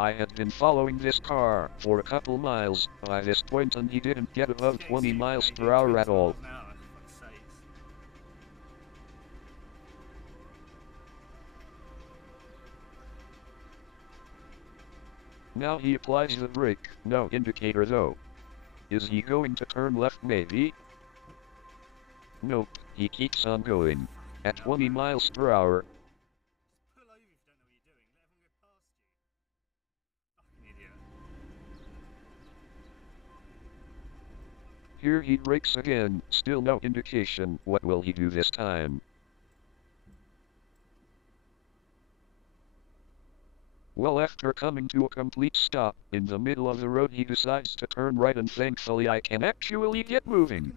I had been following this car for a couple miles by this point and he didn't get above 20 miles per hour at all. Now he applies the brake, no indicator though. Is he going to turn left maybe? Nope, he keeps on going. At 20 miles per hour. Pull over if you don't know what you're doing. Let everyone go past you. Fucking idiot. Here he brakes again, still no indication. What will he do this time? Well, after coming to a complete stop in the middle of the road, he decides to turn right, and thankfully I can actually get moving.